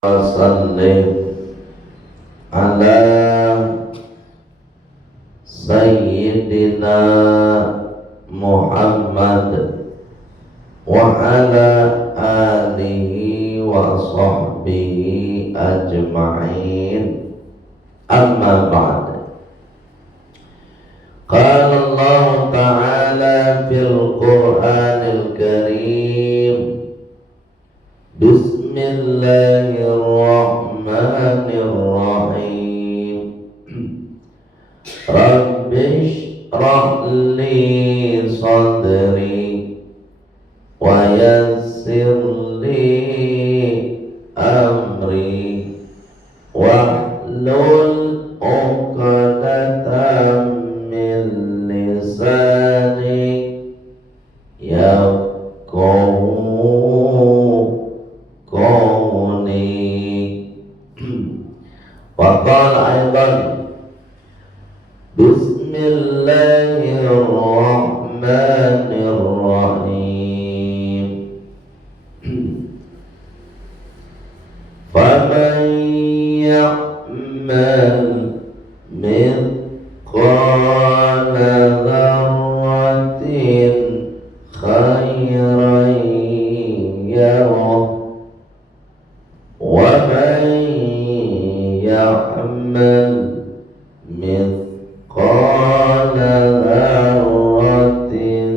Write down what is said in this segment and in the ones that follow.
Wasallim ala Sayyidina Muhammad wa ala alihi wa sahbihi ajma'in. Amma ba'd. Qala Allah Ta'ala fil Qur'anil Karim, Bismillahirrahmanirrahim. Rabbi shrah li sadri wa yassir li amri wahlul 'uqdatam min lisani yafqahu qawli. Wa qala aidan Bismillahirrahmanirrahim. Faman ya'mal mithqala dzarratin khairan yarah wa man ya'mal mithqala dzarratin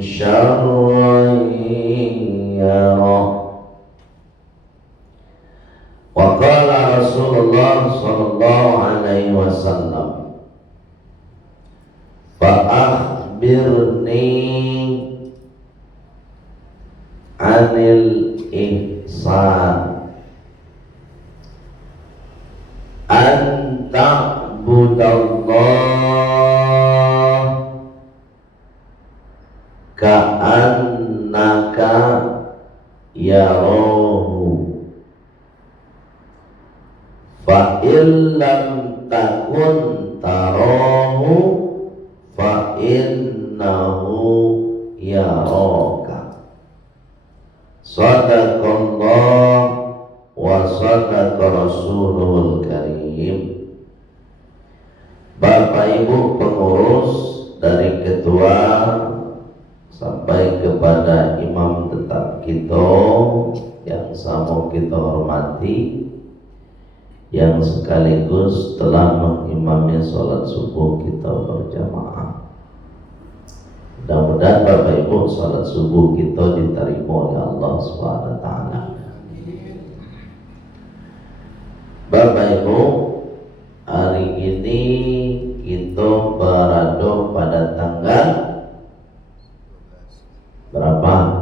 syarran yarah. Wa qala Rasulullah sallallahu alaihi wasallam, fa akhbirni anil ihsan an ta'budallah ka'annaka yarahu fa illam takun tarahu fa innahu yaraka. Sadaqallah wa sadaqa Rasulul Karim. Bapak Ibu pengurus dari ketua sampai kepada imam tetap kita yang sama kita hormati, yang sekaligus telah mengimami sholat subuh kita berjamaah. Mudah-mudahan Bapak Ibu sholat subuh kita diterima oleh Allah Subhanahu wa Ta'ala. Bapak Ibu, hari ini kita berada pada tanggal berapa?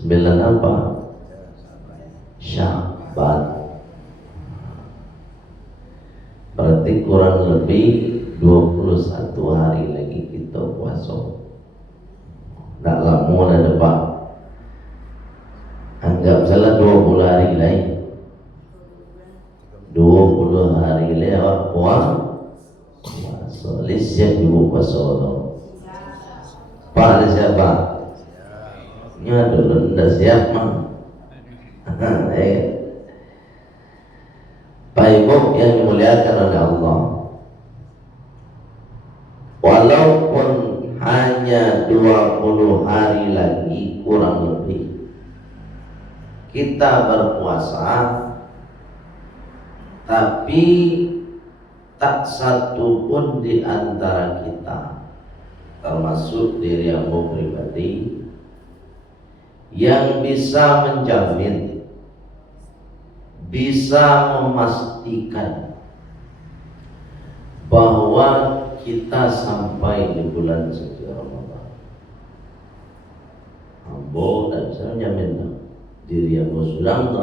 9 apa? Sya'ban. Berarti kurang lebih 21 hari lagi kita puasa. Tak lama dah depan. Anggap salah 20 hari lain. 20 hari lain awak puasa. Lihat ibu puasa tu. Pak ada siapa? Nya dulu ndak siap mah. Pak Ibu yang dimuliakan oleh Allah, walaupun hanya 20 hari lagi kurang lebih kita berpuasa, tapi tak satu pun di antara kita, termasuk diri aku pribadi, yang bisa menjamin, bisa memastikan bahwa kita sampai di bulan suci Ramadan. Ambo dan saya menjamin diri aku sudah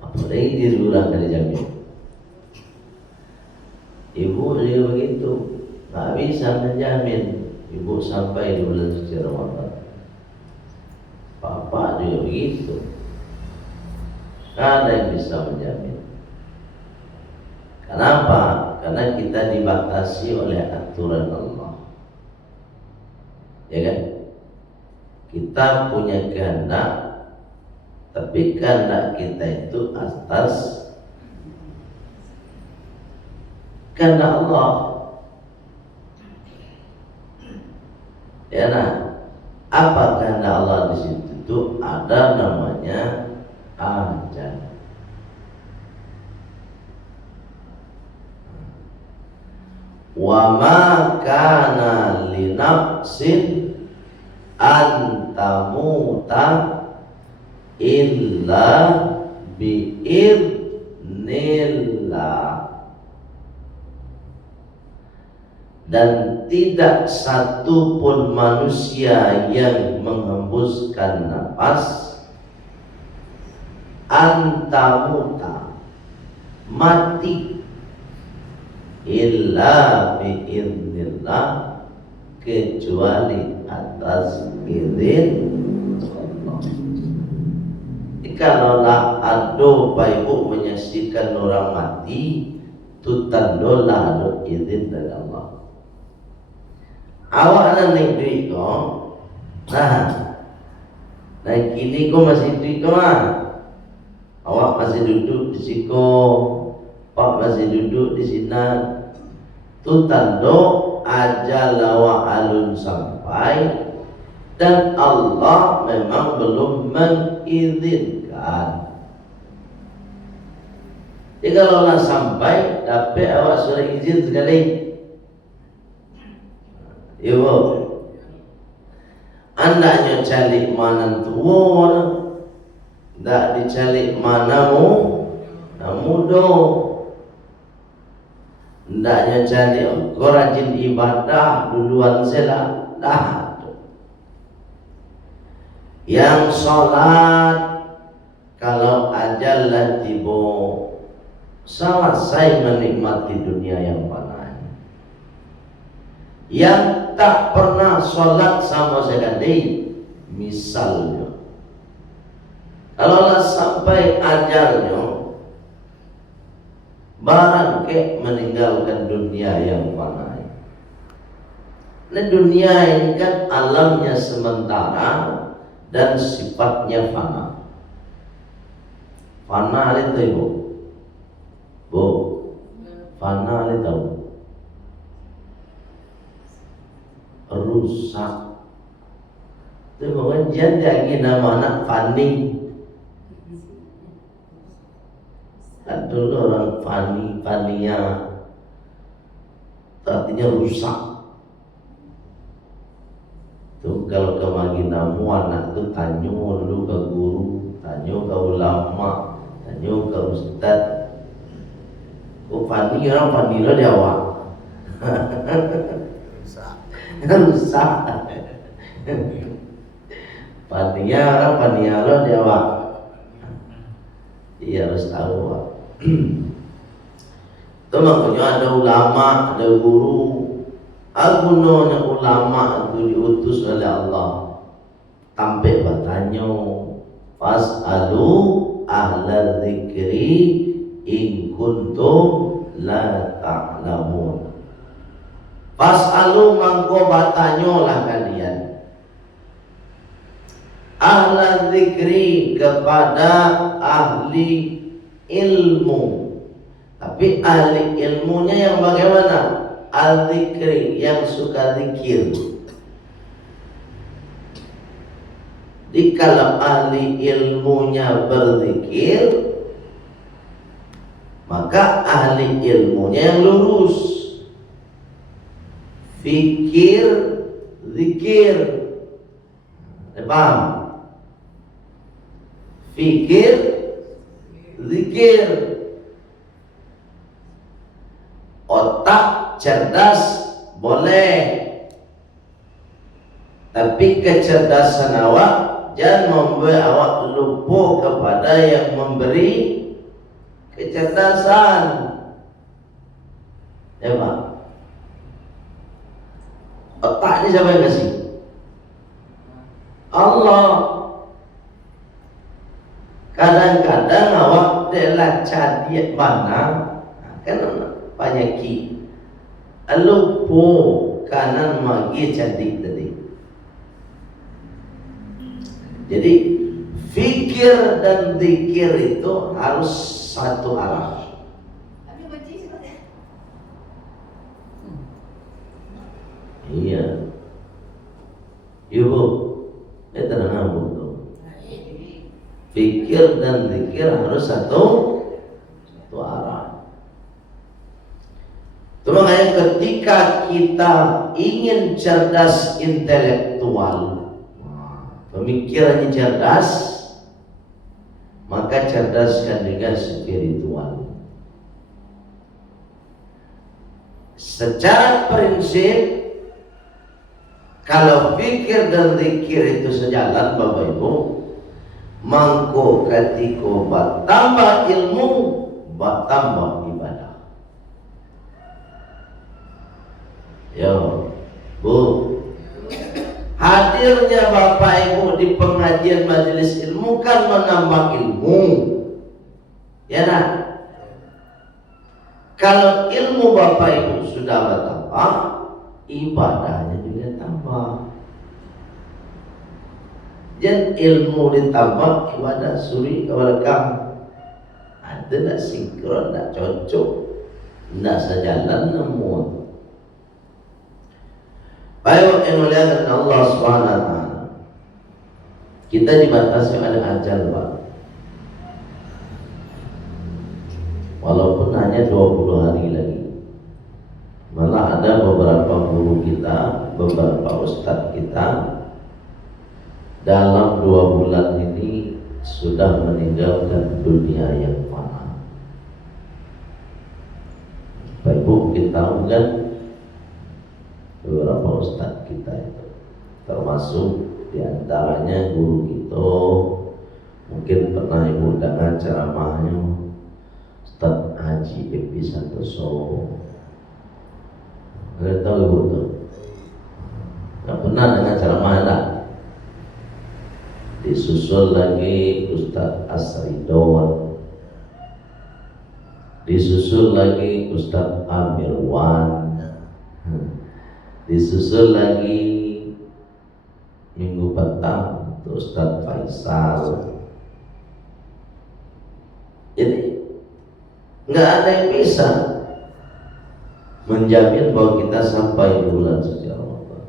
apalagi diri orang kali jamin. Ibu dia begitu, tak bisa menjamin ibu sampai di bulan suci Ramadan. Bapak dia begitu, tak ada yang bisa menjamin. Kenapa? Karena kita dibatasi oleh aturan Allah, ya kan? Kita kita punya kehendak, tapi kehendak kita itu atas kehendak Allah. Ya nah, apa kehendak Allah di situ? Itu ada namanya ajal. Wa ma kana li nafsin an tamuta illa bi idznillah. Dan tidak satu pun manusia yang menghembuskan nafas antamuta mati illa biiznillah kecuali atas izin Allah. Kalaulah ado ibu menyaksikan orang mati, itu tandolah ado izin dari Allah. Awak nak naik duit kau, nah kini kau masih duit kau awak masih duduk di siko, pak masih duduk di sini, tu tando ajal awak alun sampai dan Allah memang belum mengizinkan. Jadi kalau Allah sampai, tapi awak sudah izin sekali. Ya, andaknya calik mana tua, tak dicalik mana muda. Andaknya calik kau rajin ibadah duluan sela dah. Yang sholat kalau ajal lah tiba, selesai menikmati dunia yang fana. Yang tak pernah sholat sama sekali, misalnya kalau sampai ajalnya barang ke meninggalkan dunia yang fana. Nah, dunia ini kan alamnya sementara dan sifatnya fana. Fana itu bu, fana itu rusak. Itu bukan jadi nama anak fani. Dulu orang fania artinya rusak. Tuh kalau kemagi namu anak tuh tanya dulu ke guru, tanya ke ulama, tanya ke ustad. Oh fani orang fani lo dia awak. Rusak. Pania orang pania lo dia awak. Iya harus tahu awak. Itu makanya ada ulama, ada guru. Agunanya ulama itu diutus oleh Allah. Sampai bertanya, fas'alu ahla dzikri in kuntum la ta'lamun. Fas'alu mangko bertanya lah kalian. Ahla dzikri kepada ahli ilmu. Tapi ahli ilmunya yang bagaimana? Al-dzikri yang suka zikir. Jadi kalau ahli ilmunya berzikir, maka ahli ilmunya yang lurus. Fikir, zikir. Paham? Fikir, zikir. Otak cerdas boleh, tapi kecerdasan awak jangan membuat awak lupa kepada yang memberi kecerdasan. Ya Pak, otak ini siapa yang kasih? Allah. Kadang-kadang awak adalah cadiat mana kan penyakit lupa kanan magi cantik tadi. Jadi fikir dan zikir itu harus satu arah. Tapi benci sih ya. Iya. Ibu, tenang Bu. Fikir dan zikir harus satu arah. Itu makanya ketika kita ingin cerdas intelektual, pemikirannya cerdas, maka cerdaskan dengan spiritual. Secara prinsip, kalau fikir dan zikir itu sejalan Bapak Ibu, mangko katiko bertambah ilmu, bertambah ibadah. Yo, Bu, hadirnya Bapak Ibu di pengajian majelis ilmu kan menambah ilmu, ya nak? Kalau ilmu Bapak Ibu sudah bertambah, ibadahnya juga tambah. Dan ilmu ditambah, ibadah suri keberkam. Ada tak sinkron, tak cocok, tak sejalan nemu. Baik yang muliakan Allah SWT, kita dibatasi oleh ajal Pak. Walaupun hanya 20 hari lagi. Malah ada beberapa guru kita, beberapa ustadz kita dalam 2 bulan ini sudah meninggalkan dunia yang fana. Bapak Ibu kita tahu kan, beberapa ustadz kita itu, termasuk diantaranya guru kita, mungkin pernah Ibu dengar ceramahnya Ustadz Haji Epi Santoso. Kalian tahu Ibu tuh? Nggak pernah dengar ceramah tak? Disusul lagi Ustadz Asridon, disusul lagi Ustadz Amirwan, disusul lagi minggu petang Ustadz Faisal. Jadi nggak ada yang bisa menjamin bahwa kita sampai bulan suci Ramadan.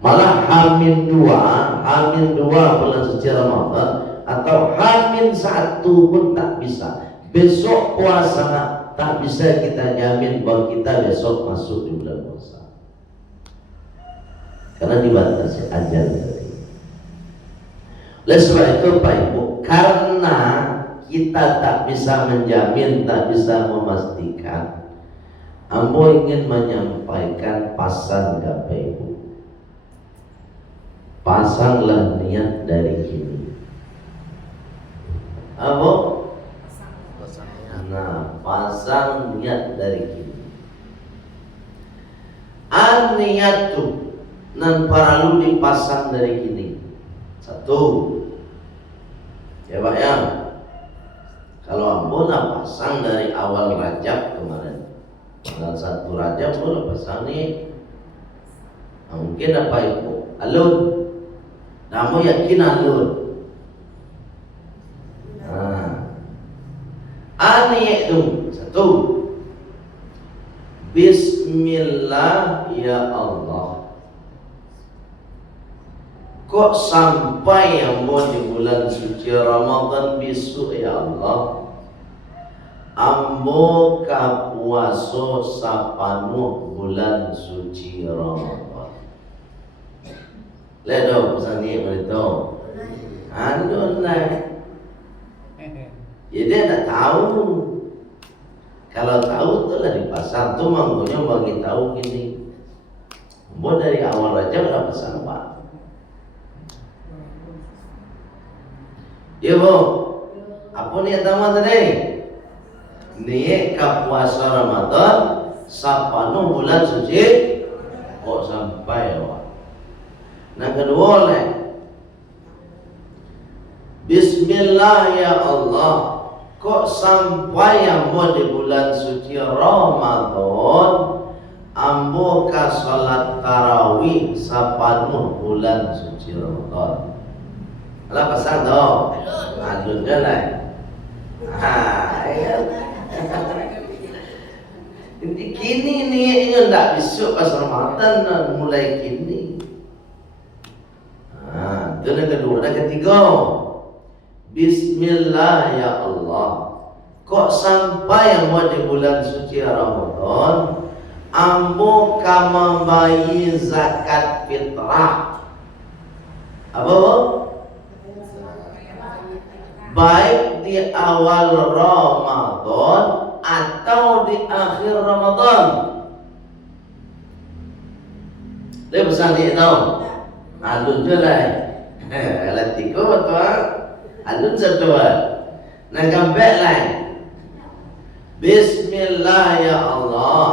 Malah Hamin 2 bulan suci Ramadan atau Hamin 1 pun tak bisa. Besok puasa tak bisa kita jamin bahwa kita besok masuk di bulan puasa, karena dibatasi ajal tadi. Oleh sebab itu Pak Ibu, karena kita tak bisa menjamin, tak bisa memastikan, Ambo ingin menyampaikan pasan Bapak Ibu. Pasanglah niat dari kini. Ambo? Nah, pasang niat dari kini. Niat tu nan perlu dipasang dari kini. 1, ya Pak ya. Kalau Ambo nak pasang dari awal Rajab kemarin, tanggal 1 Rajab boleh pasang nih. Mungkin apa Ibu? Alun. Kamu yakin alun? Itu 1. Bismillah ya Allah. Kok sampai yang mau di bulan suci Ramadan besok ya Allah, Ambo ka puasa sapanuh bulan suci Ramadan. Ledo pesan ni beritahu. Anu naik. Ya dia tak tahu. Kalau tahu tu lah di pasar tu manggunya bagi tahu gini. Ambo dari awal Rajab udah pesan Pak. Ya Bu, apa niat tamat tadi? Niat ke puasa Ramadan sapanuh bulan suci. Kok sampai ya Pak? Nah kedua oleh Bismillah ya Allah. Kok sampai yang mau di bulan suci Ramadan Ambo ka salat tarawih sapanuh bulan suci Ramadan. Alah pasang tu. Alun je lah. Ya. Kini niatnya tak besok pas Ramadan dan mulai kini. Itu yang kedua. Dan ketiga, Bismillah ya Allah. Kok sampai mau di bulan suci Ramadan, ambo kama bayi zakat fitrah. Apa? Baik di awal Ramadan atau di akhir Ramadan. Dia pesan dia tahu. Alun je lah. Latiko tuan. Alun satu. Nak gambek lah. Bismillah ya Allah.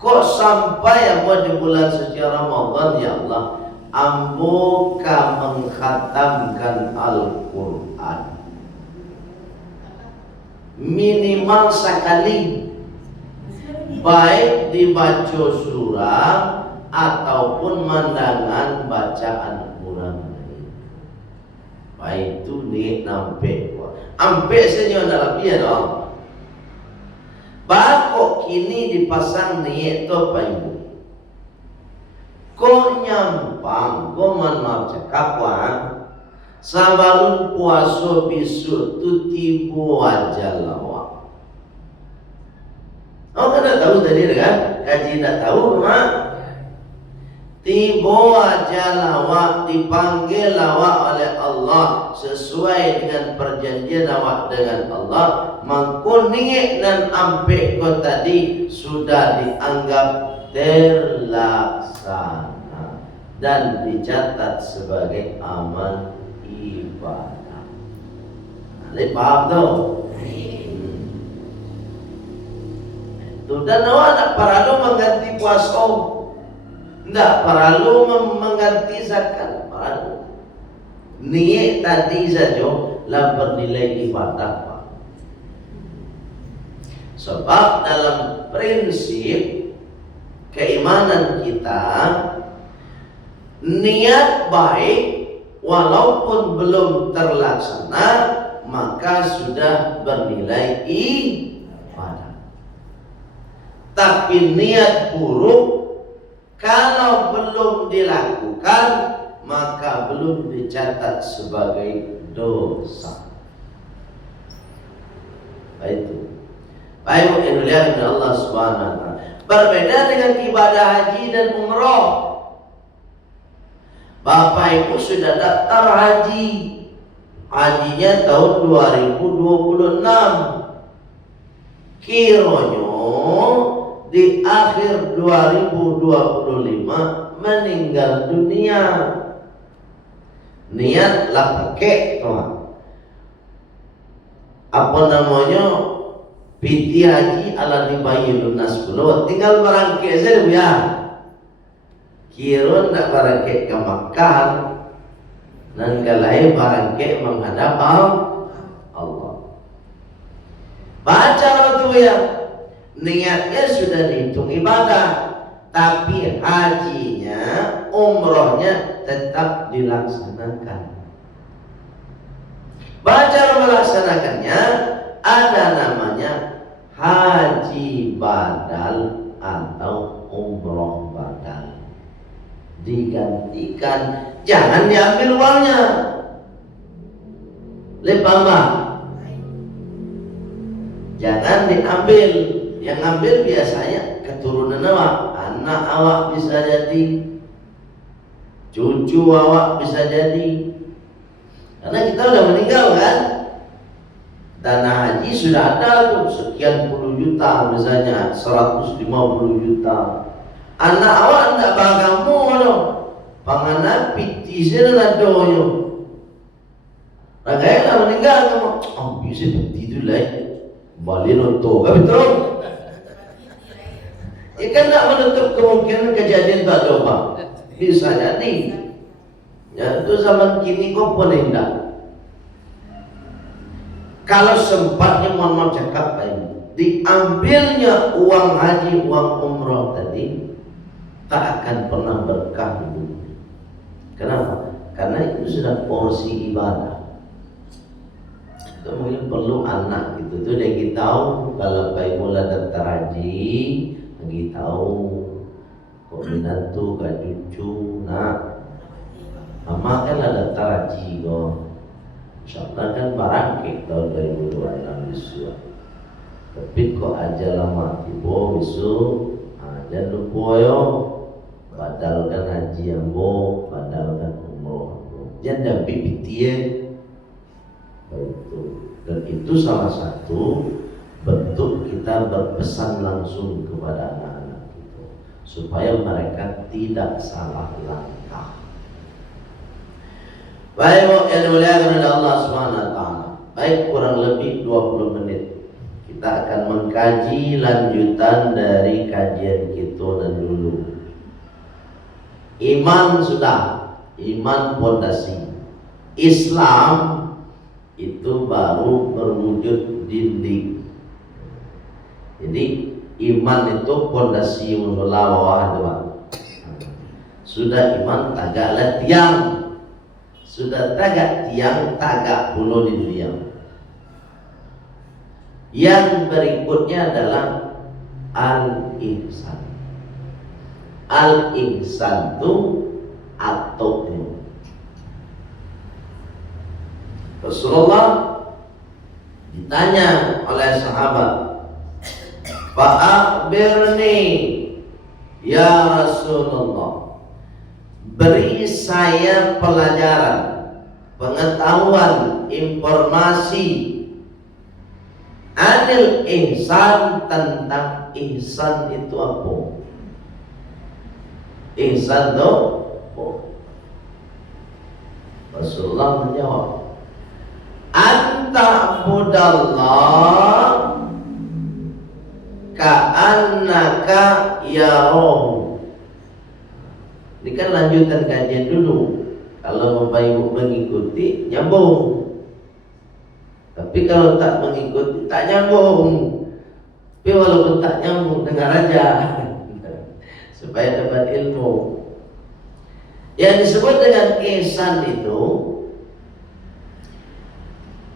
Kok sampai apa di bulan suci Ramadan ya Allah, ambo ka mengkhatamkan Al-Quran minimal sekali, baik dibaca surah ataupun mandangan bacaan Quran. Baik itu ni nampak, ampe saja nak lebih dong. Bakok kini dipasang niat tu apa ibu? Kok nyampang, kok maaf cakap wan. Sabalun puasa besok tu tibu aja lawak. Oh kan tahu tadi kan? Kaji tak tahu mak. Tibu aja lawak, dipanggil lawak oleh Allah sesuai dengan perjanjian lawak dengan Allah. Mangkun niat dan ampe ko tadi sudah dianggap terlaksana dan dicatat sebagai amal ibadah. Anda faham tu? Dan awak tak perlu mengganti puasa, tak perlu mengganti zakat, perlu. Niat tadi saja lah bernilai ibadah. Sebab dalam prinsip keimanan kita, niat baik walaupun belum terlaksana maka sudah bernilai ibadah. Tapi niat buruk kalau belum dilakukan maka belum dicatat sebagai dosa. Itu. Baik yang dimuliakan oleh Allah Subhanahu wa taala. Berbeda dengan ibadah haji dan umrah. Bapak Ibu sudah daftar haji. Hajinya tahun 2026. Kiranya di akhir 2025 meninggal dunia. Niatlah pakai tuan. Apa namanya? Piti haji ala dibayi lunas pulau. Tinggal barangkit saja ya. Kira nak barangkit ke Makkah dan galai barangkit menghadap Allah. Baca waktu ya. Niatnya sudah dihitung ibadah, tapi hajinya, umrohnya tetap dilaksanakan. Baca melaksanakannya ada namanya haji badal atau umroh badal. Digantikan, jangan diambil uangnya. Lepama, jangan diambil. Yang ambil biasanya keturunan awak, anak awak bisa jadi, cucu awak bisa jadi. Karena kita udah meninggal kan. Dana haji sudah ada tuh sekian puluh juta misalnya 150 juta. Anak awak tidak bagamu loh. Panganan piti sana doyo. Ragailah meninggal kamu. Oh bisa piti tu lah. Balik nonton, betul? Ya kan tak menutup kemungkinan kejadian tak ada bang. Bisa jadi. Ya itu zaman kini kau pun tidak. Kalau sempatnya mohon cakap ini, diambilnya uang haji, uang umrah tadi tak akan pernah berkah hidup. Kenapa? karena itu sudah porsi ibadah. Itu mungkin perlu anak gitu tuh dia tahu kalau bayi mula daftar haji, lagi tahu kok minantu kak cucu nak mama kan ada daftar haji kok. Insyaallah kan barangkit tahun 2026 besok. Tapi kok aja lama tiba besok, jangan lupa yo badalkan haji ambo, badalkan umroh ambo. Jangan bibitie. Dan itu salah satu bentuk kita berpesan langsung kepada anak-anak kita supaya mereka tidak salah langkah. Baik, yang dimuliakan oleh Allah Subhanahu wa taala. Baik, kurang lebih 20 menit kita akan mengkaji lanjutan dari kajian kita dan dulu. Iman sudah, iman pondasi. Islam itu baru berwujud dinding. Jadi iman itu pondasi musola bawah teman. Sudah iman tagak tiang, sudah tagak tiang tagak pulau di dunia. Yang berikutnya adalah al-ihsan. Al-ihsan itu atoknya. Rasulullah ditanya oleh sahabat, "Fa'akhbirni ya Rasulullah, beri saya pelajaran, pengetahuan, informasi anil ihsan, tentang ihsan itu apa?" Ihsan itu apa? Rasulullah menjawab, anta budallah ka'annaka yarahu. Ini kan lanjutan kajian dulu. Kalau Bapak Ibu mengikuti nyambung. Tapi kalau tak mengikuti tak nyambung. Tapi walaupun tak nyambung dengar aja supaya dapat ilmu. Yang disebut dengan ihsan itu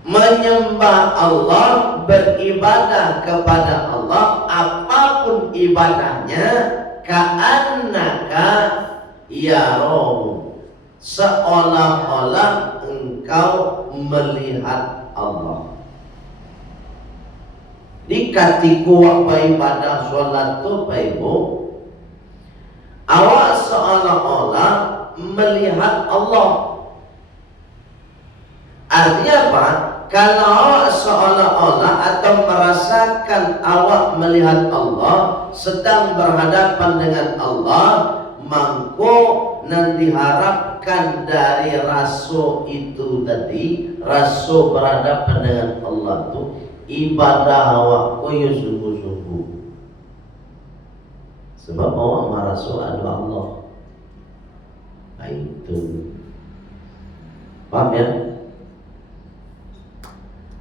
menyembah Allah, beribadah kepada Allah, apapun ibadahnya, ka'annaka yarahu, seolah-olah engkau melihat Allah. Dikatiku apa ibadah sholat tu Pak Ibu, awak seolah-olah melihat Allah. Artinya apa? Kalau awak seolah-olah atau merasakan awak melihat Allah, sedang berhadapan dengan Allah, mangko nan diharapkan dari raso itu tadi, raso berhadapan dengan Allah itu ibadah awak koyo sungguh-sungguh. Sebab awak meraso ada Allah. Nah itu. Paham ya?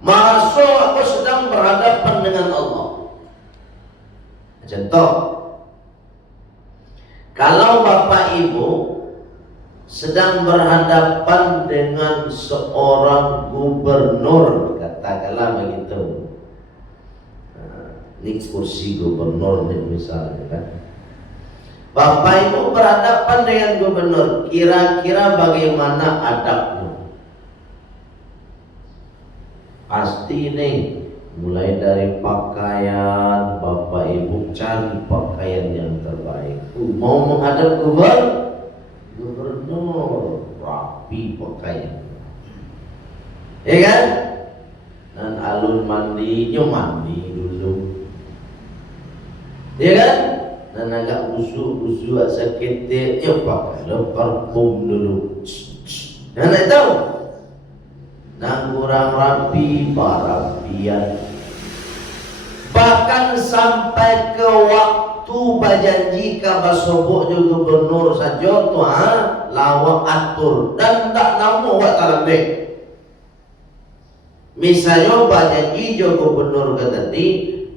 Masuk aku sedang berhadapan dengan Allah. Contoh, kalau Bapak Ibu sedang berhadapan dengan seorang gubernur, katakanlah begitu. Nah, ini kursi gubernur nih misalnya kan. Bapak Ibu berhadapan dengan gubernur, kira-kira bagaimana adabnya? Pasti nih, mulai dari pakaian, Bapak Ibu cari pakaian yang terbaik. Mau menghadap gubernur, rapi pakaian, ya kan? Dan alun mandinya mandi dulu, ya kan? Dan agak busuk-busuk seketiknya pakai parfum dulu. Dan tahu? Nah kurang rapi parapian. Bahkan sampai ke waktu berjanji kabasobok juga gubernur saja tu lawak atur dan tak namu buat talabek. Misalnya berjanji juga gubernur ke tadi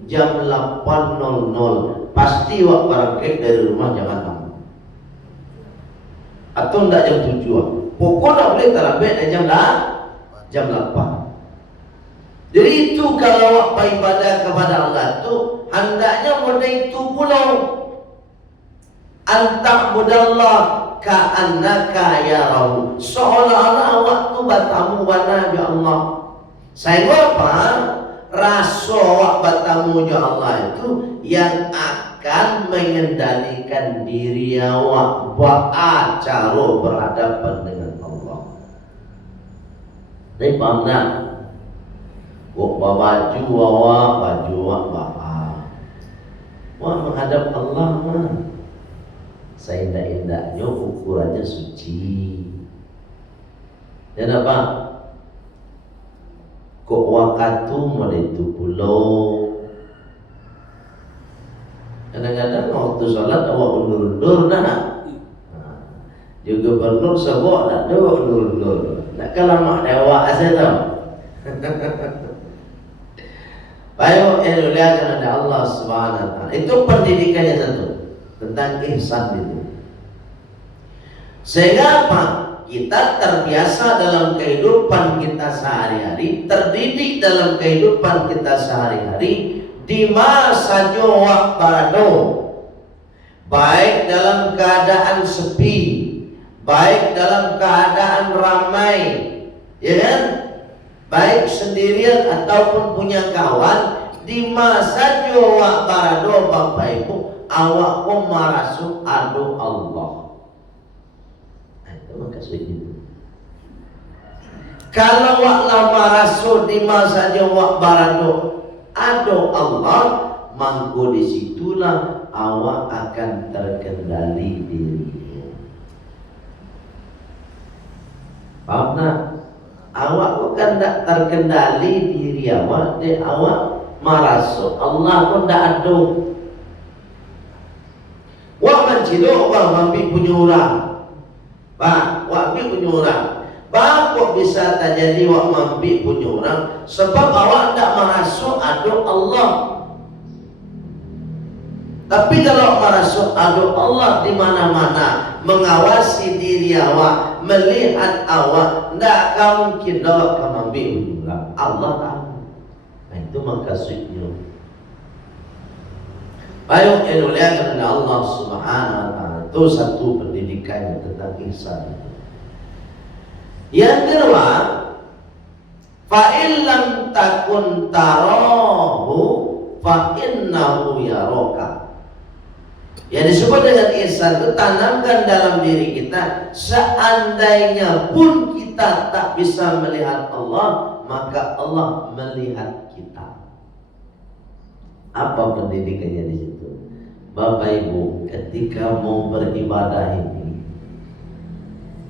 jam 8.00 pasti wak berangkat dari rumah jangan namu. Atau ndak jam 7. Pokoknya boleh terawih jam 8. Jadi itu kalau awak ibadah kepada Allah itu hendaknya model itu pula. Anta'budallah ka'annaka yarahu. Seolah-olah awak tu bertamu wana bi Allah. Saya apa? Rasa awak bertamu bi Allah itu yang akan mengendalikan diri awak buat cara berhadapan dengan Allah. Ini paham tak? Baju awak bahar. Wah menghadap Allah mah seindah-indahnya ukurannya suci. Dan apa? Kok wakatu mau itu pulau. Kadang-kadang waktu sholat awak undur-undur nah. Juga gubernur sebut tak ada undur-undur. Nak kalau mak dewa asal tau. Baik, lihat ada Allah Subhanahu wa taala. Itu pendidikannya satu tentang ihsan itu. Sehingga apa? Kita terbiasa dalam kehidupan kita sehari-hari, terdidik dalam kehidupan kita sehari-hari di masa jawab barado. Baik dalam keadaan sepi, baik dalam keadaan ramai, ya kan? Baik sendirian ataupun punya kawan, di masa jawab barado Bapak Ibu, awak pun merasuk adu Allah. Itu maksud itu. Kalau awak lama rasuk di masa jawab barado adu Allah, mangko disitulah awak akan terkendali dirinya. Paham tak? Awak bukan tak terkendali diri awak, dan awak merasuk Allah pun tak ada. Wak menciluk, wak mampi punya orang. Wak mampi punya orang. Kok bisa terjadi wak mampi punya orang? Sebab awak tak merasuk ada Allah. Tapi kalau merasuk ada Allah di mana-mana, mengawasi diri awak, melihat awak, tidak akan mungkin awak akan ambil ulang. Allah tahu. Nah, itu maksudnya. Baik, yang mulia kepada Allah Subhanahu wa taala. Itu satu pendidikannya tentang ihsan. Yang kedua, fa illam takun tarahu fa innahu yaraka. Yang disebut dengan ihsan itu tanamkan dalam diri kita. Seandainya pun kita tak bisa melihat Allah, maka Allah melihat kita. Apa pendidikannya di situ? Bapak Ibu, ketika mau beribadah ini,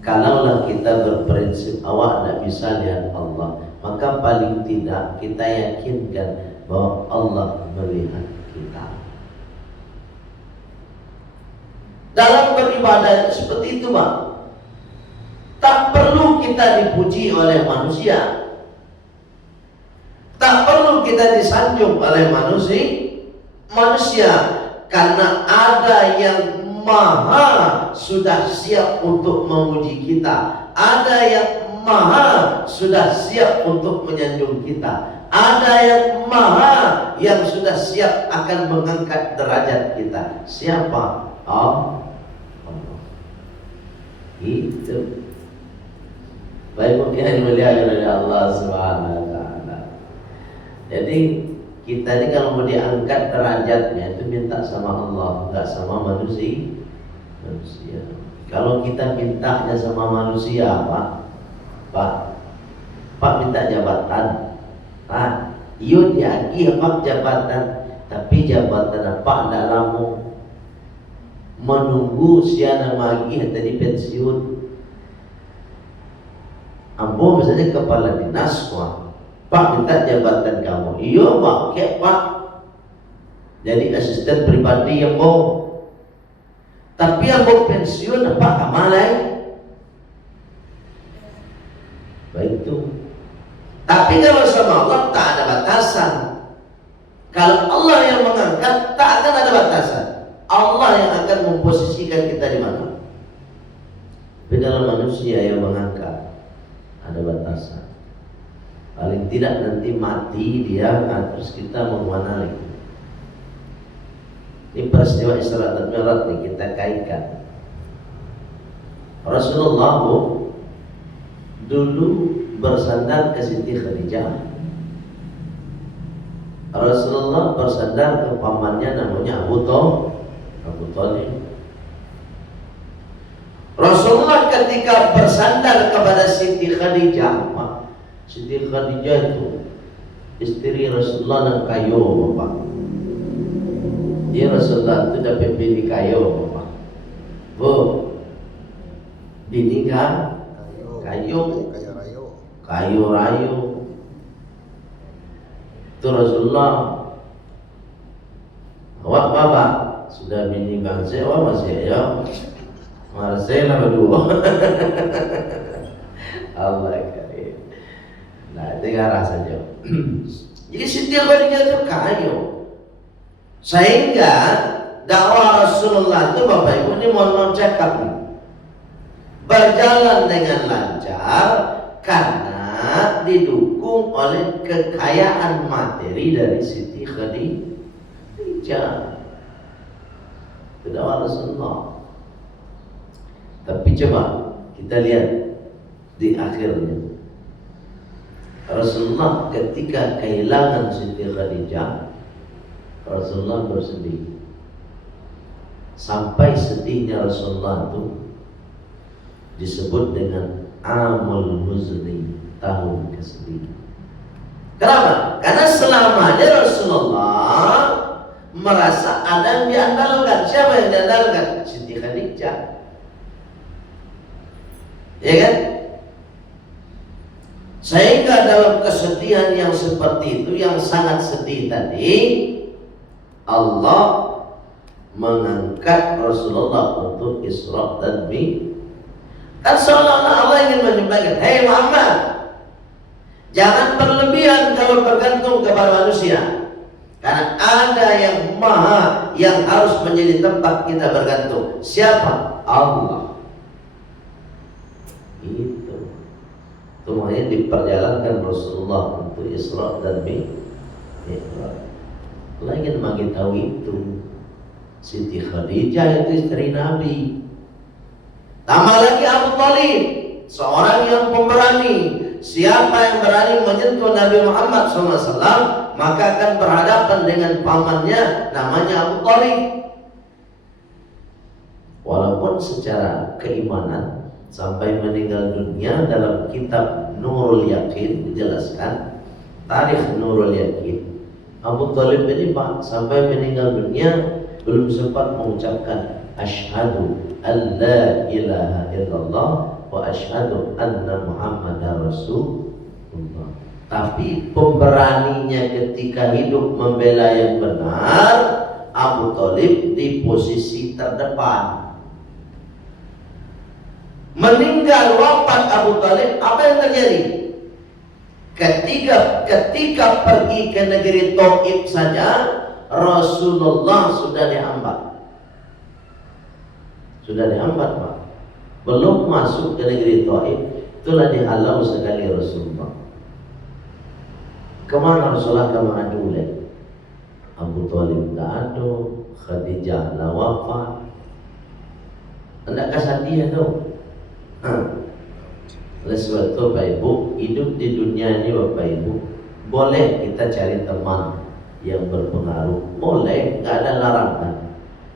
kalaulah kita berprinsip awak tak bisa lihat Allah, maka paling tidak kita yakinkan bahwa Allah melihat kita. Dalam beribadah seperti itu, Pak. Tak perlu kita dipuji oleh manusia. Tak perlu kita disanjung oleh manusia. Karena ada yang maha sudah siap untuk memuji kita. Ada yang maha sudah siap untuk menyanjung kita. Ada yang maha yang sudah siap akan mengangkat derajat kita. Siapa? Allah. Itu. Baik, mungkin mulia oleh Allah Subhanahu wa taala. Jadi kita ini kalau mau diangkat derajatnya itu minta sama Allah, enggak sama manusia. Kalau kita mintanya sama manusia, Pak minta jabatan. Iyo diagi apa jabatan, tapi jabatan apa enggak lama. Menunggu siana magi tadi pensiun. Ambo misalnya kepala dinas, Pak minta jabatan kamu. Iya Pak, Pak. Jadi asisten pribadi yang mau. Tapi yang mau pensiun apa amalai? Baik itu. Tapi kalau sama Allah tak ada batasan. Kalau Allah yang mengangkat, tak akan ada batasan. Allah yang akan memposisikan kita di mana. Tapi dalam manusia yang mengangkat ada batasan. Paling tidak nanti mati dia, terus kita mengenali. Ini peristiwa Isra dan Mi'raj nih kita kaitkan. Rasulullah dulu bersandar ke Siti Khadijah. Rasulullah bersandar ke pamannya namanya Abu Thalib. Rasulullah ketika bersandar kepada Siti Khadijah, Siti Khadijah itu istri Rasulullah dan kayu Bapak. Dia Rasulullah itu dapat bini kayu Bapak. Bu, bini kan kayu rayu. Itu Rasulullah. Awak Bapak sudah bini bangsa, awak masih ya. Marasena berdua. Allah karim. Nah, dengar saja. Jadi Siti Khadijah itu kayu. Sehingga dakwah Rasulullah itu Bapak Ibu ini mohon cakap nih, berjalan dengan lancar karena didukung oleh kekayaan materi dari Siti Khadijah. Itu dakwah Rasulullah. Tapi coba kita lihat di akhirnya, Rasulullah ketika kehilangan Siti Khadijah, Rasulullah bersedih. Sampai sedihnya Rasulullah itu disebut dengan Amul Huzni, tahun kesedihan. Kenapa? Karena selamanya Rasulullah merasa ada yang diandalkan. Siapa yang diandalkan? Siti Khadijah. Ya kan? Sehingga dalam kesedihan yang seperti itu, yang sangat sedih tadi, Allah mengangkat Rasulullah untuk Isra dan Mi'raj. Kan seolah-olah Allah ingin menyampaikan, hei Muhammad, jangan berlebihan kalau bergantung kepada manusia. Karena ada yang maha yang harus menjadi tempat kita bergantung. Siapa? Allah. Itu makanya diperjalankan Rasulullah untuk Isra dan Mi'raj. Lagi bagi tahu itu Siti Khadijah itu istri Nabi. Tambah lagi Abu Thalib, seorang yang pemberani. Siapa yang berani menyentuh Nabi Muhammad SAW, maka akan berhadapan dengan pamannya namanya Abu Thalib. Walaupun secara keimanan sampai meninggal dunia, dalam kitab Nurul Yakin dijelaskan, tarikh Nurul Yakin, Abu Thalib ini Pak sampai meninggal dunia belum sempat mengucapkan asyhadu an la ilaha illallah wa asyhadu anna Muhammadar Rasulullah. Tapi pemberaninya ketika hidup membela yang benar, Abu Thalib di posisi terdepan. Meninggal wafat Abu Thalib, apa yang terjadi? Ketika pergi ke negeri Taif saja, Rasulullah sudah dihambat. Pak. Belum masuk ke negeri Taif, itulah dihalau sekali Rasulullah. Kemana Rasulullah adu? Abu Thalib tak ada, Khadijah lah wafat. Hendak kasih dia tu. Oleh sebab itu Bapak Ibu, hidup di dunia ini Bapak Ibu, boleh kita cari teman yang berpengaruh, boleh, nggak ada larangan.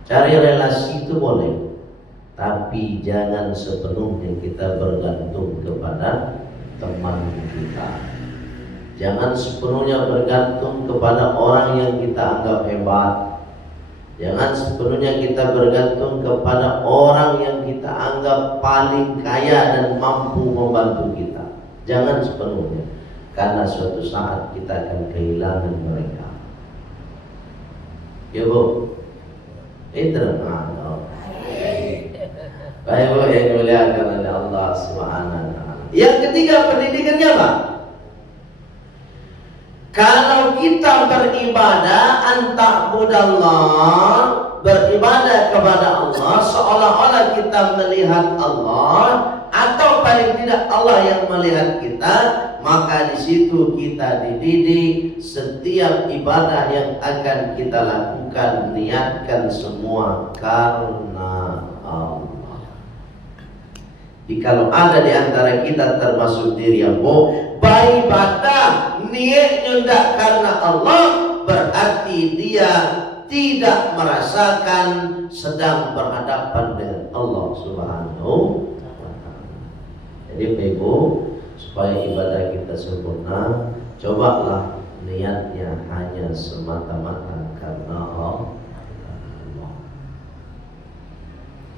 Cari relasi itu boleh, tapi jangan sepenuhnya kita bergantung kepada teman kita. Jangan sepenuhnya bergantung kepada orang yang kita anggap hebat. Jangan sepenuhnya kita bergantung kepada orang yang kita anggap paling kaya dan mampu membantu kita. Jangan sepenuhnya, karena suatu saat kita akan kehilangan mereka. Ya Bu, itu baik Bu yang dimuliakan oleh Allah Subhanahu wa Ta'ala. Yang ketiga, pendidikannya apa? Kalau kita beribadah anta'budallah, beribadah kepada Allah seolah-olah kita melihat Allah, atau paling tidak Allah yang melihat kita, maka di situ kita dididik setiap ibadah yang akan kita lakukan niatkan semua karena Allah. Jadi kalau ada di antara kita termasuk diri yang beribadah niatnya tidak karena Allah, berarti dia tidak merasakan sedang berhadapan dengan Allah Subhanahu wa ta'ala. Jadi Ibu, supaya ibadah kita sempurna, cobalah niatnya hanya semata-mata karena Allah.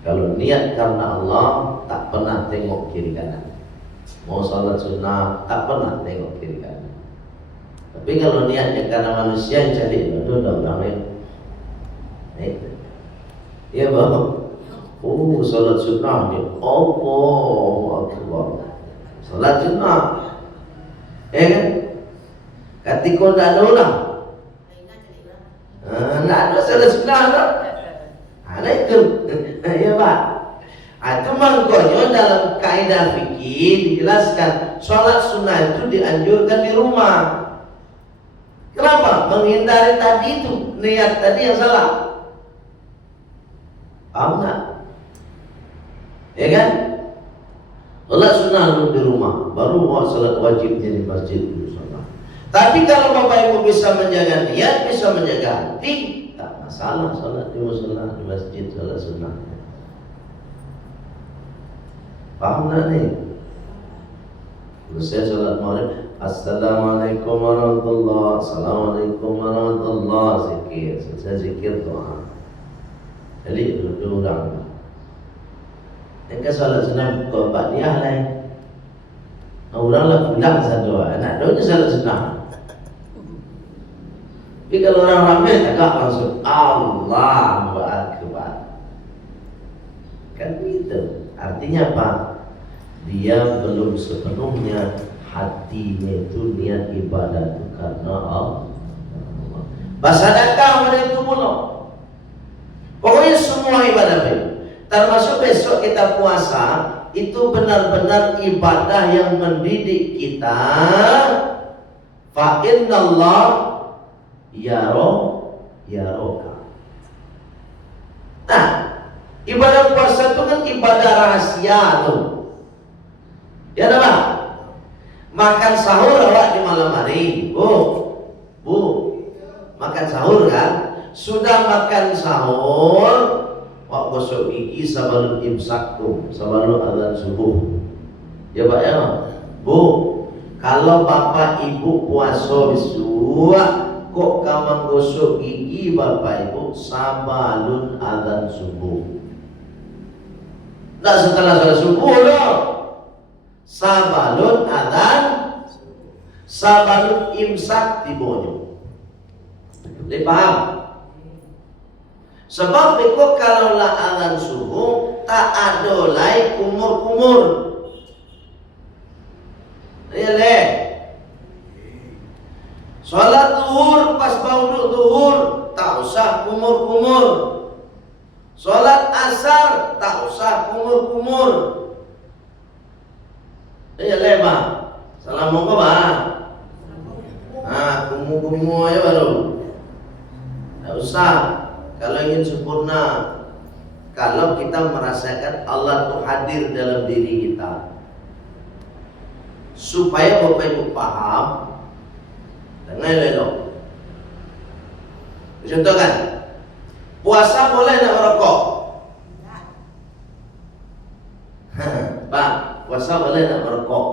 Kalau niat karena Allah, tak pernah tengok kiri kanan. Mau salat sunnah, tak pernah tengok kiri kanan. Tapi kalau niatnya karena manusia, jadi itu udah orang lain. Iya bang. Oh, salat sunnah ni, Allahu Akbar. Salat sunnah, kan? Ketika tak ada orang, tak ada salat sunnah tak? Ada itu, ya pak. Itu makanya dalam kaidah fikih dijelaskan salat sunnah itu dianjurkan di rumah. Kenapa? Menghindari tadi itu niat tadi yang salah. Paham nggak? Ya kan? Salat sunnah dulu di rumah, baru mau salat wajibnya di masjid dulu salat. Tapi kalau Bapak Ibu bisa menjaga niat, bisa menjaga hati, tak masalah salat di musala, di masjid, salat sunnah. Paham nggak nih? Terus saya salat maghrib, Assalamualaikum warahmatullahi wabarakatuh, Assalamualaikum warahmatullahi wabarakatuh, zikir, saya zikir doa. Jadi dua orang. Yang salat sunnah keempat dia lain. Orang lah pulang satu, anak doa salat sunnah. Tapi kalau orang ramai tak langsung Allahu Akbar. Kan itu. Artinya apa? Dia belum sepenuhnya hatinya itu niat ibadah itu karena Allah. Bersedekah pada itu belum. Pokoknya semua ibadah baik. Termasuk besok kita puasa, itu benar-benar ibadah yang mendidik kita. Fa innallah yaroka. Nah, ibadah puasa itu kan ibadah rahasia tuh. Ya apa? Makan sahur awak di malam hari, bu, makan sahur kan? Sudah makan sahur, wak gosok gigi sebelum imsak tuh, sebelum azan subuh. Ya Pak ya, Bu. Kalau Bapak Ibu puasa besok, kok kamu gosok gigi Bapak Ibu sebelum azan subuh? Nah setelah salat subuh loh. Sebelum azan, sebelum imsak dibonyo. Dipaham? Sebab itu kalau lah azan subuh tak ada lagi kumur-kumur. Ya leh. Salat zuhur pas bau zuhur tak usah kumur-kumur. Salat asar tak usah kumur-kumur. Ya leh Pak. Assalamualaikum Pak. Kumur-kumur aja baru. Tak usah. Kalau ingin sempurna, kalau kita merasakan Allah itu hadir dalam diri kita, supaya Bapak Ibu paham, dengar dulu. Contoh kan, puasa boleh nak merokok? Pak, puasa boleh nak merokok?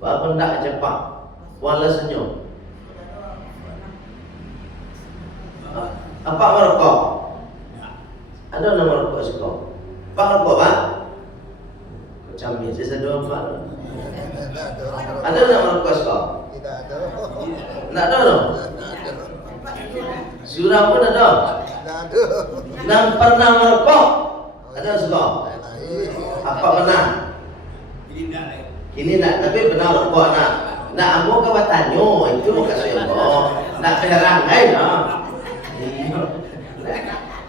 Pak pendak cepat, wala senyum. Apa merokok? Ada nama merokok sekolah. Pak merokok Pak? Kecamnya, saya sedang Pak. Ada nama merokok sekolah? Tidak ada. Tidak ada dong? Surah pun ada? Tidak ada. Yang pernah merokok? Ada sekolah? Apa pernah? Kini nak, tapi pernah merokok nak? Nak ambo ka batanyo itu ka soyo. Nak perangai no.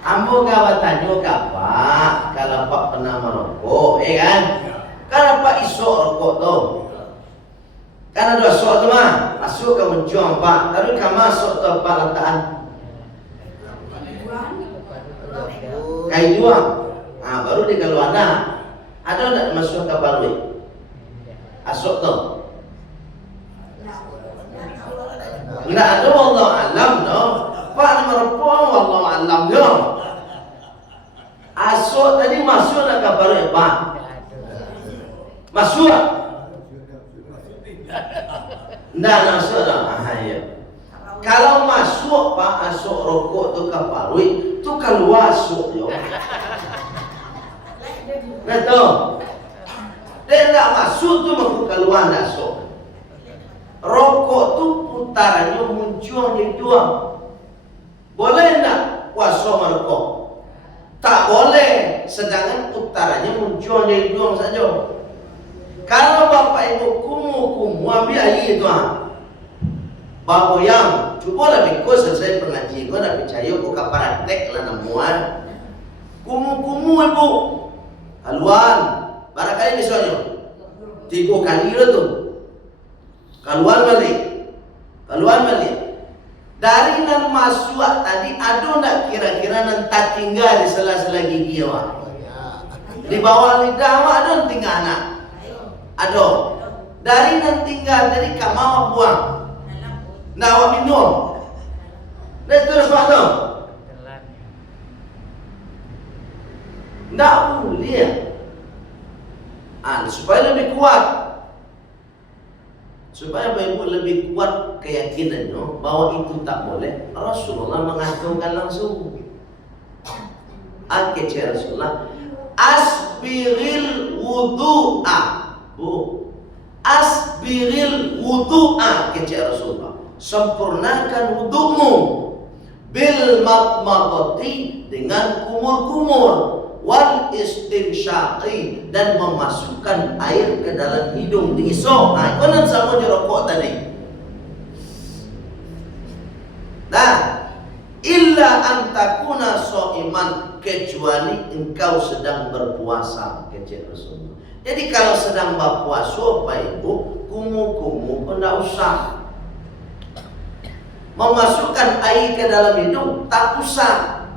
Ambo ka batanyo ka Pak, kalau Pak pernah merokok, kan? Kalau Pak iso rokok tu. Kan ada sok tu mah, masuk ke menjuang Pak, tapi kan masuk tu Pak letakkan kain juang. Baru di kalau ada tak masuk ke baru? Asok tu. Enggak ada wallahu alam no. Pak nomor wallahu alam no. Asok tadi masuk nak ke baru Pak. Masuk. Enggak masuk dah. Ya. Kalau masuk Pak asok rokok tu ke baru tu keluar asok yo. Betul. Dia tak masuk tu mau keluar asok. Rokok tu putarannya muncul di juang. Boleh tak puasa merokok? Tak boleh. Sedangkan putarannya muncul di juang saja. Kalau bapak ibu kumu ambil air tu bapak yang cuba lebih kau selesai pengaji kau nak percaya kau kaparatek lah namuan. Kumu ibu haluan barangkali misalnya 3 kali lah tu. Keluar balik. Dari nan masuk tadi ada nak kira-kira nan tak tinggal di sela-sela gigi awak. Di bawah lidah awak ada tinggal anak. Ada. Dari nan tinggal dari kamar buang. Nak awak minum. Dan terus mana? Nak boleh. Supaya lebih kuat. Supaya Bapak Ibu lebih kuat keyakinannya bahwa itu tak boleh, Rasulullah mengatakan langsung. Akhirnya Rasulullah asbiril wudu'a. Asbiril wudu'a, kata Rasulullah. Sempurnakan wudu'mu bil madmadati, dengan kumur-kumur, wal istinsyaqi, dan memasukkan air ke dalam hidung diisok. Konon sama rokok tadi. Nah, illa antakuna so'iman, kecuali engkau sedang berpuasa, kata Rasulullah. Jadi kalau sedang berpuasa Bapak Ibu, kumu-kumu pun tak usah. Memasukkan air ke dalam hidung tak usah.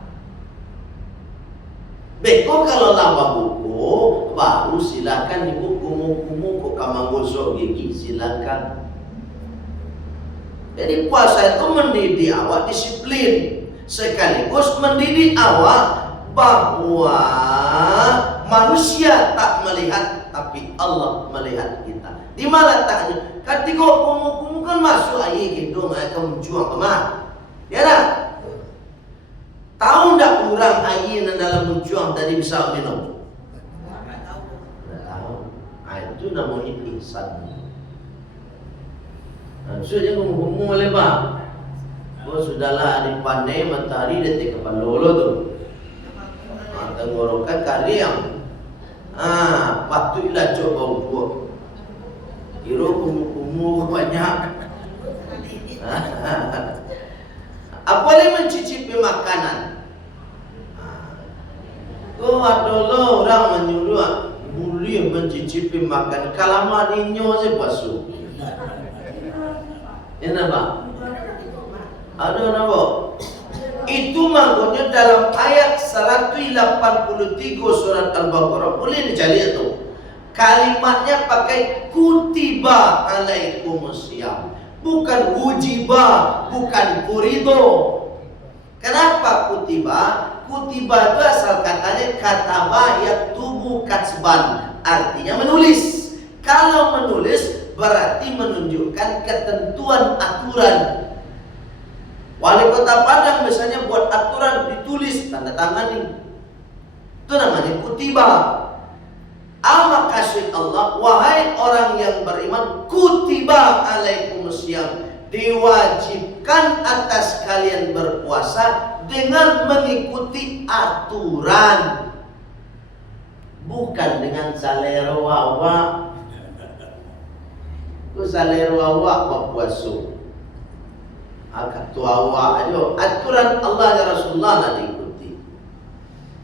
Beko kalau lama buku baru silakan ibu kumu-kumu kok kamang gosok gigi silakan. Jadi puasa itu mendidik awak disiplin, sekaligus mendidik awak bahwa manusia tak melihat tapi Allah melihat kita. Di mana letaknya? Ketika kumu-kumu kan masuk air hidung akan menjuang kemana? Ya tak? Tahu tak kurang air yang dalam menjuang tadi bisa minum? Tak tahu. Itu namanya ihsan. So dia ngomong oleh Pak. Oh sudahlah di pandai matahari detik kepala lolo tu. Tenggorokan kali yang patutlah coba buat. Kira kumu-kumu banyak. Apalagi mencicipi makanan. Kau ada orang menyuruh boleh mencicipi makan. Kalau madinyo je pasu. Ini apa? Ada apa? Itu maknanya dalam ayat 183 surat Al-Baqarah. Boleh dicari itu. Kalimatnya pakai kutiba alaikumusiyam. Bukan wujiba, bukan kurido. Kenapa kutiba? Kutiba itu asal katanya kataba yaktubu katsban, artinya menulis. Kalau menulis berarti menunjukkan ketentuan aturan. Wali kota Padang misalnya buat aturan ditulis tanda tangani. Itu namanya kutiba. Al-Makasih Allah, wahai orang yang beriman, kutiba alaikumusiyam, diwajibkan atas kalian berpuasa dengan mengikuti aturan, bukan dengan salero awak. ku saleru awak berpuasa. Agak tua awak aja. Aturan Allah dan Rasulullah nak diikuti.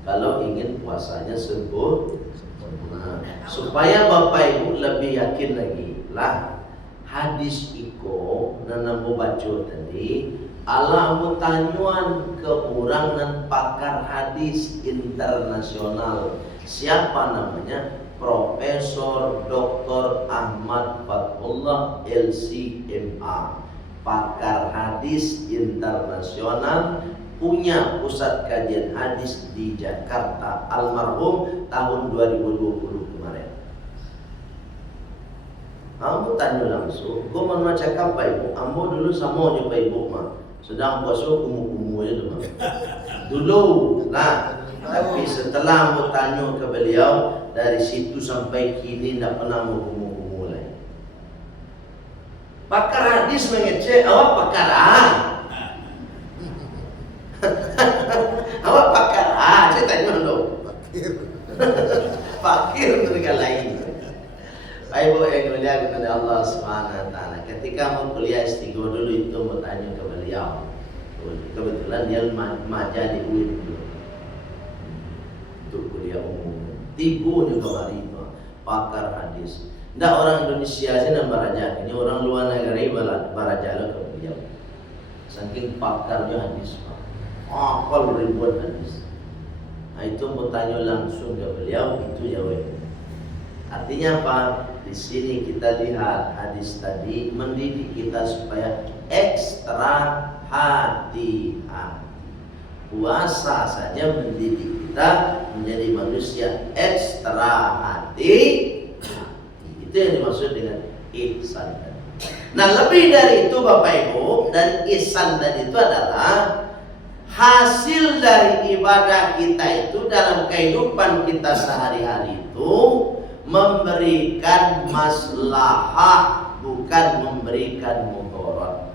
Kalau ingin puasanya sempurna. Supaya Bapak Ibu lebih yakin lagi lah. Hadis iko nana mau baca tadi. Allah mau tanyuan ke orang dan pakar hadis internasional. Siapa namanya? Profesor Dr. Ahmad Fathullah LCMA, pakar hadis internasional, punya pusat kajian hadis di Jakarta, almarhum tahun 2020 kemarin. Kamu tanya langsung, gue mau cakap Pak Ibu, ambo dulu sama aja Pak Ibu mah, sedang puasa kumu-kumu itu mah. Dulu, nah, tapi setelah ambo tanya ke beliau, dari situ sampai kini tidak pernah mau kumu-kumu lagi. Pakar hadis mengecek, awak pakar awak pakar saya tanya dulu. Fakir mereka lain. Baik Ibu yang mulia kepada Allah Subhanahu wa taala. Ketika mau kuliah S3 dulu itu mau tanya ke beliau. Kebetulan dia majah di UIN dulu. Untuk kuliah umum. Tibu juga hari itu pakar hadis. Ndak orang Indonesia sih nambah raja. Ini orang luar negara baraja ke beliau. Saking pakarnya hadis. Hafal ribuan hadis. Nah itu mau tanya langsung ke beliau, itu jawab. Artinya apa? Di sini kita lihat hadis tadi mendidik kita supaya ekstra hati-hati. Puasa saja mendidik kita menjadi manusia ekstra hati. Itu yang dimaksud dengan ihsan. Nah lebih dari itu Bapak Ibu, dan ihsan tadi itu adalah hasil dari ibadah kita itu dalam kehidupan kita sehari-hari itu memberikan maslahah, bukan memberikan mudarat.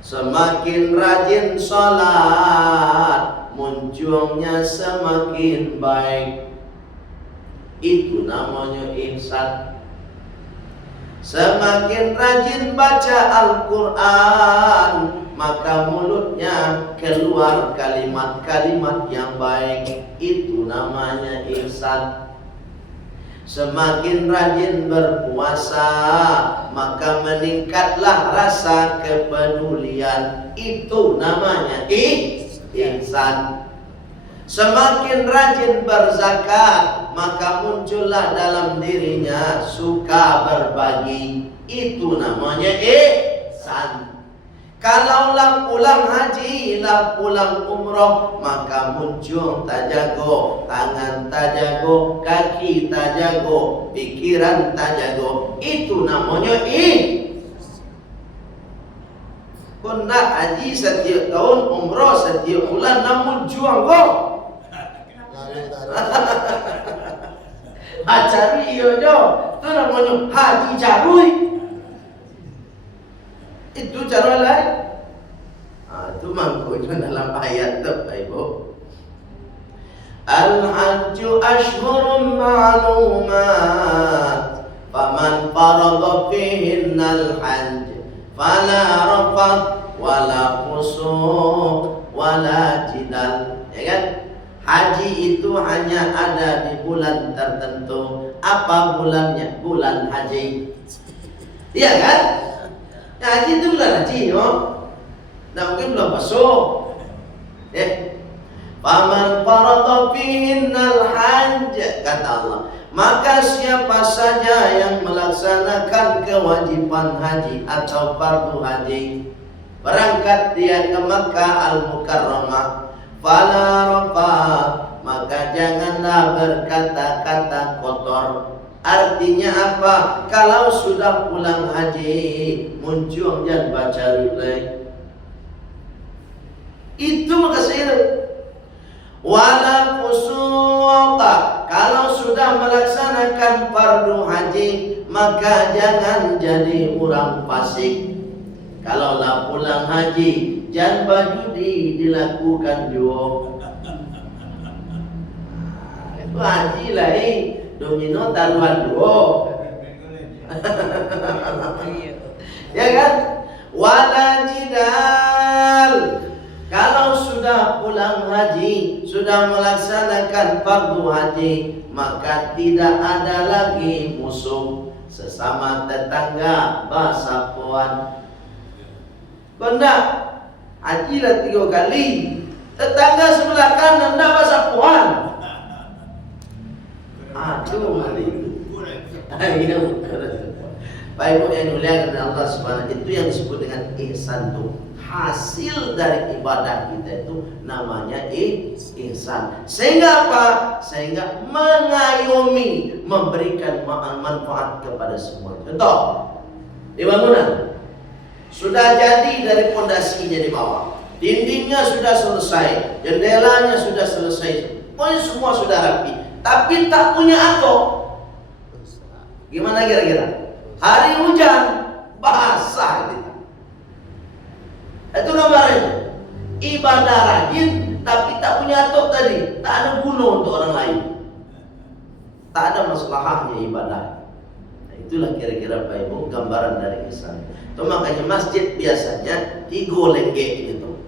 Semakin rajin salat, munculnya semakin baik. Itu namanya ihsan. Semakin rajin baca Al-Quran, maka mulutnya keluar kalimat-kalimat yang baik. Itu namanya ihsan. Semakin rajin berpuasa, maka meningkatlah rasa kepedulian. Itu namanya ihsan. Semakin rajin berzakat, maka muncullah dalam dirinya suka berbagi. Itu namanya ihsan. Kalaulah pulang haji, lah pulang umroh, maka muncul tajago, tangan tajago, kaki tajago, pikiran tajago. Itu namanya Kau nak haji setiap tahun, umroh setiap bulan, namun juang kau. Cari iyo jo, itu namanya haji carui. Itu cara lain. Itu mangkuknya dalam ayat itu, Ibu. Al-hajju ashhurun ma'lumat, faman farada fihinnal hajj fala rafath wala fusuq wala jidal. Ya kan? Haji itu hanya ada di bulan tertentu. Apa bulannya? Bulan haji. Iya kan? Haji itu bulan haji, no? Nah mungkin belum masuk. Faman farada fihinnal hajj, kata Allah, maka siapa saja yang melaksanakan kewajiban haji atau fardu haji, berangkat dia ke Makkah Al-Mukarramah, fala rafath, maka janganlah berkata-kata kotor. Artinya apa? Kalau sudah pulang haji, muncul jangan baca relay. Itu maksudnya. Wala fusuq, kalau sudah melaksanakan fardu haji, maka jangan jadi orang fasik. Kalau lah pulang haji, jangan berjudi dilakukan juga. Itu haji lah domino taruhan dua. Ya kan? Wala jidal. Kalau sudah pulang haji, sudah melaksanakan fardu haji, maka tidak ada lagi musuh sesama tetangga basapuan. Benda haji lah 3 kali, tetangga sebelah kanan dah basapuan. Aduh mali itu. Ayo. Baik Ibu yang dimuliakan oleh Allah Subhanahu, itu yang disebut dengan ihsan tuh. Hasil dari ibadah kita itu namanya ihsan. Sehingga apa? Sehingga mengayomi, memberikan manfaat kepada semua. Contoh, di bangunan sudah jadi dari pondasinya di bawah, dindingnya sudah selesai, jendelanya sudah selesai, pokoknya semua sudah rapi, tapi tak punya atap. Gimana kira-kira? Hari hujan basah kita. Itu gambarnya. Ibadah rajin tapi tak punya atap tadi, tak ada guna untuk orang lain, tak ada masalahnya ibadah. Nah, itulah kira-kira Pak Ibu gambaran dari ihsan. Itu makanya masjid biasanya 3 lenggek gitu,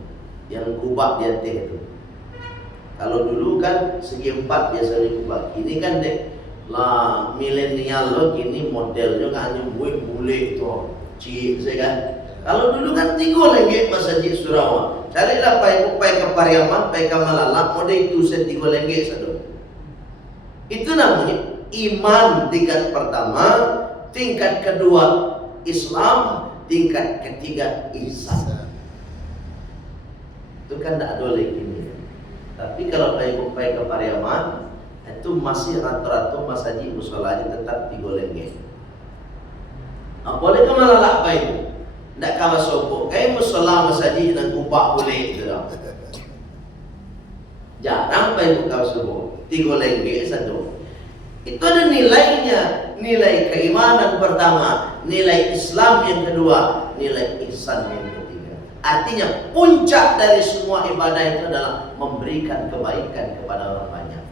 yang kubah di atas itu. Kalau dulu kan segi 4 biasanya kubah. Ini kan dek lah milenial lo gini modelnya kan hanya buik-bulik itu, cik saya kan. Kalau dulu kan 3 lenggek masjid Sarawak. Carilah Pak Ibu, pai ke Pariaman, pai ke Malalak, model itu saya 3 lenggek satu. Itu namanya iman tingkat pertama, tingkat kedua Islam, tingkat ketiga ihsan. Itu kan tak ada lagi ini. Tapi kalau Pak Ibu pai ke Pariaman, itu masih rata-rata masjid musolanya tetap 3 lenggek. Boleh ke Malalak Pak Ibu? Tak kalah sopok. Kayak musola masjid dan kubah boleh itu dah. Jarang Pak Ibu kau sopok. 3 lenggek satu. Itu ada nilainya. Nilai keimanan pertama, nilai Islam yang kedua, nilai ihsan yang ketiga. Artinya puncak dari semua ibadah itu adalah memberikan kebaikan kepada orang banyak.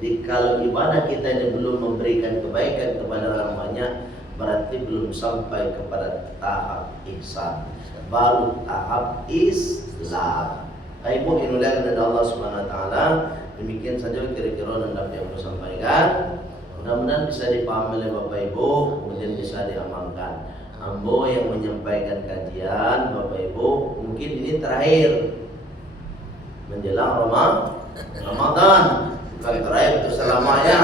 Jadi kalau ibadah kita ini belum memberikan kebaikan kepada orang banyak, berarti belum sampai kepada tahap ihsan, baru tahap Islam. Ibu yang dimuliakan oleh Allah Subhanahu wa taala, demikian saja kira-kira yang dapat aku sampaikan. Mudah-mudahan bisa dipahami oleh Bapak Ibu, kemudian bisa diamalkan. Ambo yang menyampaikan kajian, Bapak Ibu, mungkin ini terakhir menjelang Ramadan, bukan terakhir untuk selamanya.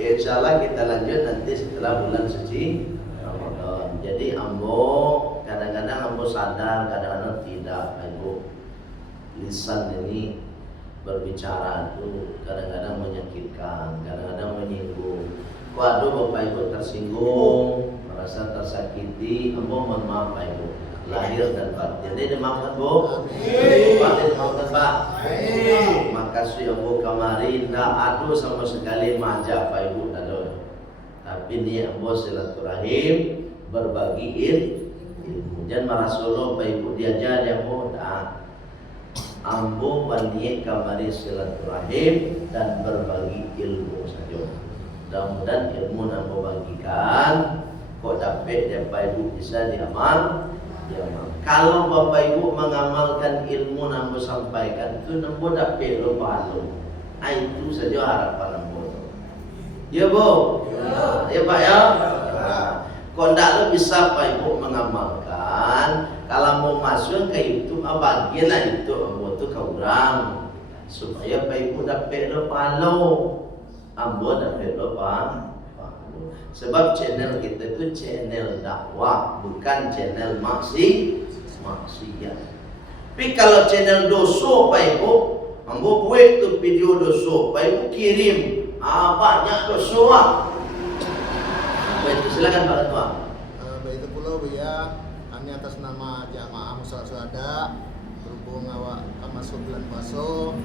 Insya Allah kita lanjut nanti setelah bulan suci Ramadan. Jadi ambo kadang-kadang ambo sadar, kadang-kadang tidak. Ibu, lisan ini berbicara itu kadang-kadang menyakitkan, kadang-kadang menyinggung. Waduh Bapak Ibu tersinggung, merasa tersakiti, ambo mohon maaf Pak Ibu, lahir dan batin. Jadi dimaafkan Bu, Pak dimaafkan Pak. Makasih ambo kemarin ndak aduh sama sekali manja Pak Ibu tado. Tapi ini ambo silaturahim, berbagi ilmu. Jangan marah solo Pak Ibu diajar yang mudah. Ambo baniek kamari silaturahim dan berbagi ilmu saja. Mudah-mudahan ilmu yang ambo bagikan kok dapat Bapak Ibu bisa diamal. Kalau Bapak Ibu mengamalkan ilmu yang ambo sampaikan itu ambo dapat lo pahala. Itu saja harapan ambo. Ya Bu? Ya Pak ya? Kok ndak lo bisa Pak Ibu mengamalkan, kalau mau masuk ke itu bagianlah itu ambo tu kau orang supaya Pak Ibu dapat lo pahala. Ambo dapat lo pahala. Sebab channel kita itu channel dakwah, bukan channel maksiat. Tapi kalau channel dosa Pak Ibu, ambo buat tu video dosa, Pak Ibu kirim, banyak dosa. Baik, silakan Pak Ketua. Baik itu pula ya, kami atas nama jamaah Musala Suhada berhubung awak masuk bulan puasa,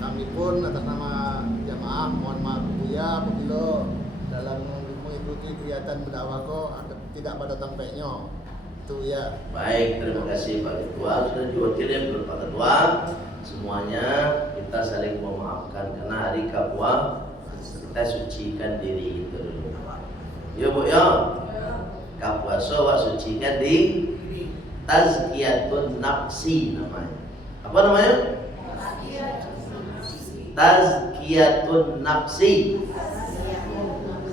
kami pun atas nama jamaah mohon maaf ya apabila dalam mengikuti kegiatan berdakwah kok tidak pada tampaknya itu ya. Baik, terima kasih Pak Ketua sudah diwakili oleh Pak Ketua. Semuanya kita saling memaafkan karena hari Kapuang kita sucikan diri kita dulu. Ya Bu ya. Ka puasa wak sucikan di tazkiyatun nafsi namanya. Apa namanya? Tazkiyatun nafsi.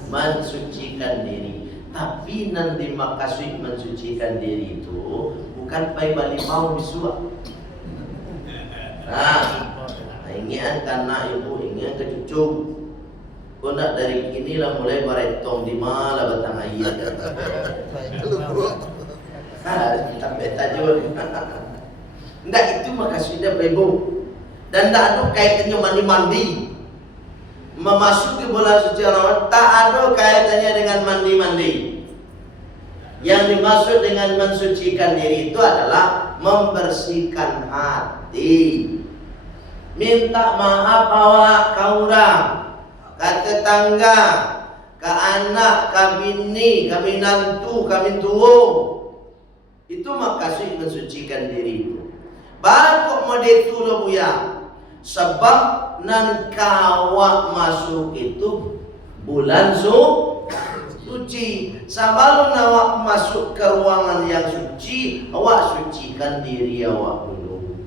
Mensucikan diri. Tapi nanti makasih mensucikan diri itu bukan pai bali mau disuap. Nah, ingian karena ibu ingian ke cucu. Kau nak dari inilah mulai baretong di mana batang ayat. Sampai tajud. Ndak itu makasih dah ibu. Dan tak ada kaitannya mandi-mandi. Memasuki bulan suci Ramadan tak ada kaitannya dengan mandi-mandi. Yang dimaksud dengan mensucikan diri itu adalah membersihkan hati. Minta maaf awak kaurang, ke tetangga, ke anak, ke bini, ke minantu, ke mintuo. Itu makasih mensucikan diri itu. Baru mau ditulah buya. Sebab nan kawak masuk itu bulan suci. Sebelum awak masuk ke ruangan yang suci, awak sucikan diri awak dulu.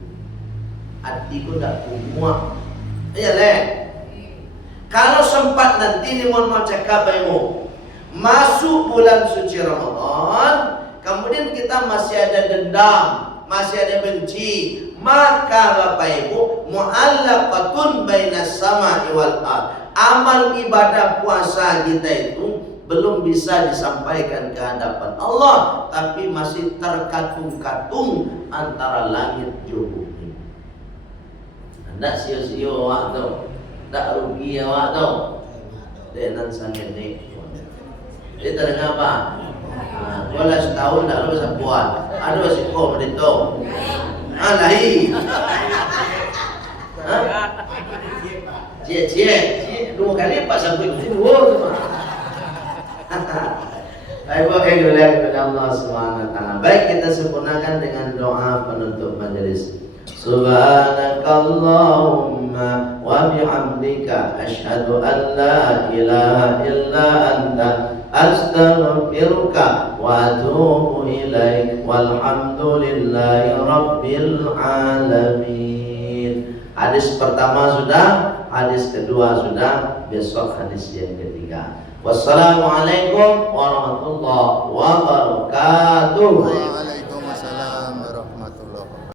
Hatiku tak kumuak. Ya leh. Kalau sempat nanti ni mau cakap baikmu. Masuk bulan suci Ramadan, kemudian kita masih ada dendam, masih ada benci, maka Bapak Ibu mu'allaqatun bainas sama'i wal ard. Amal ibadah puasa kita itu belum bisa disampaikan ke hadapan Allah, tapi masih terkatung-katung antara langit dan bumi. Ndak sio-sio awak tu, ndak rugi awak tu. Denan sangat ni. Dia terdengar apa? Kalau setahun tak lu sebuat. Aduh siko medito. Lahi. Cie, 2 kali pas sampai dua tu mah. Baik, kepada Allah Subhanahu wa taala. Baik, kita sempurnakan dengan doa penutup majelis. Subhanakallahumma wa bihamdika asyhadu an la ilaha illa anta astaghfiruka wa atubu ilaik walhamdulillahi rabbil alamin. Hadis pertama sudah, hadis kedua sudah, besok hadis yang ketiga. Wassalamualaikum warahmatullahi wabarakatuh.